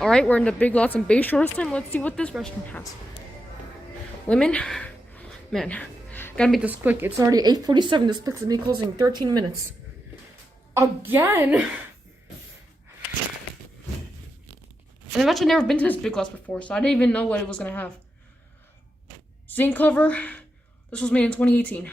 All right, we're in the Big Lots and Bayshore this time. Let's see what this restaurant has. Women, man, gotta make this quick. It's already 8:47. This place is me closing 13 minutes. Again. And I've actually never been to this Big Lots before, so I didn't even know what it was gonna have. Zinc cover. This was made in 2018.